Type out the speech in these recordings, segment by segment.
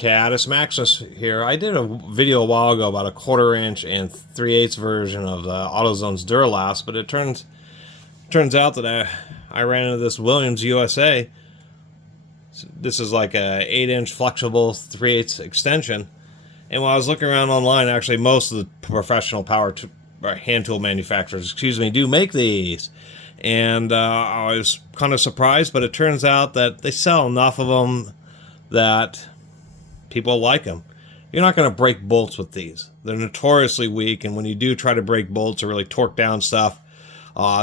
Catus Maximus here. I did a video a while ago about a 1/4 inch and 3/8 version of the AutoZone's Duralast, but it turns out that I ran into this Williams USA. This is like a 8-inch flexible 3/8 extension, and when I was looking around online, actually most of the professional hand tool manufacturers, do make these. And I was kind of surprised, but it turns out that they sell enough of them that people like them. You're not going to break bolts with these. They're notoriously weak, and when you do try to break bolts or really torque down stuff,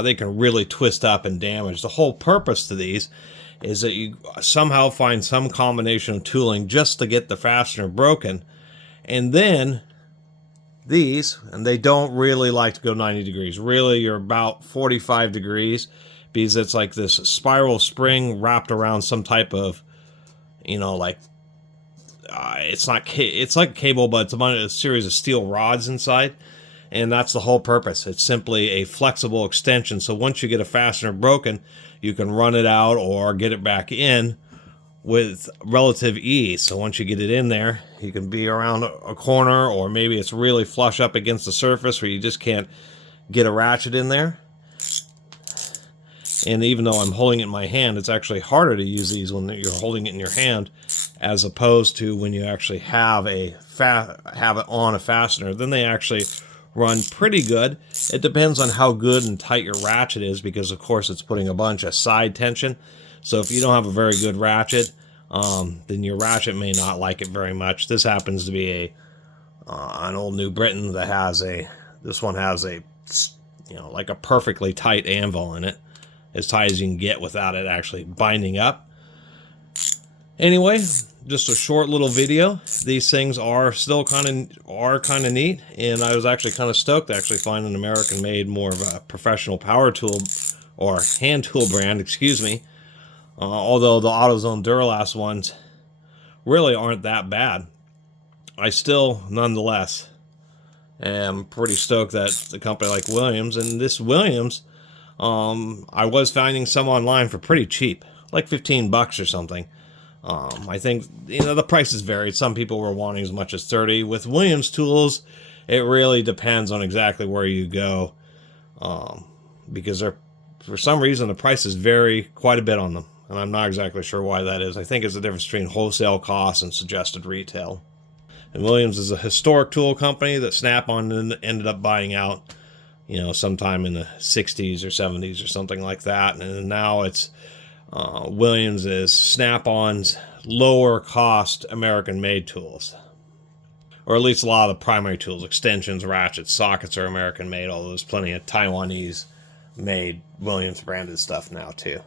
they can really twist up and damage. The whole purpose to these is that you somehow find some combination of tooling just to get the fastener broken. And then these, and they don't really like to go 90 degrees. Really, you're about 45 degrees because it's like this spiral spring wrapped around some type of, like, it's like cable, but it's a series of steel rods inside. And that's the whole purpose. It's simply a flexible extension. So once you get a fastener broken, you can run it out or get it back in with relative ease. So once you get it in there, you can be around a corner, or maybe it's really flush up against the surface where you just can't get a ratchet in there. And even though I'm holding it in my hand, it's actually harder to use these when you're holding it in your hand, as opposed to when you actually have it on a fastener. Then they actually run pretty good. It depends on how good and tight your ratchet is, because of course it's putting a bunch of side tension. So if you don't have a very good ratchet, then your ratchet may not like it very much. This happens to be an old New Britain that has this one has like a perfectly tight anvil in it, as tight as you can get without it actually binding up. Anyway, just a short little video. These things are still kind of neat, and I was actually kind of stoked to actually find an American-made, more of a professional power tool or hand tool brand, although the AutoZone Duralast ones really aren't that bad. I still, nonetheless, am pretty stoked that a company like Williams, and this Williams, I was finding some online for pretty cheap, like $15 or something. I think, the prices varied. Some people were wanting as much as 30. With Williams tools, it really depends on exactly where you go, because for some reason the prices vary quite a bit on them, and I'm not exactly sure why that is. I think it's the difference between wholesale costs and suggested retail. And Williams is a historic tool company that Snap-on ended up buying out, sometime in the 60s or 70s or something like that. And now it's Williams is Snap-on's lower cost American-made tools. Or at least a lot of the primary tools, extensions, ratchets, sockets are American-made, although there's plenty of Taiwanese-made Williams branded stuff now too.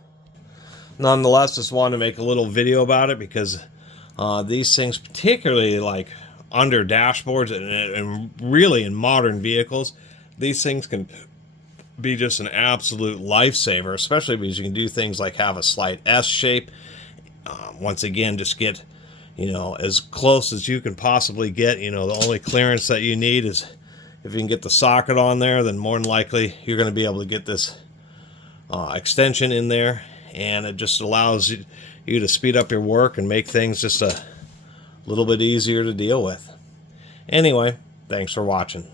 Nonetheless, just wanted to make a little video about it because these things, particularly like under dashboards and really in modern vehicles, these things can be just an absolute lifesaver, especially because you can do things like have a slight S shape. Once again, just get, as close as you can possibly get. The only clearance that you need is if you can get the socket on there, then more than likely you're going to be able to get this extension in there, and it just allows you to speed up your work and make things just a little bit easier to deal with. Anyway, thanks for watching.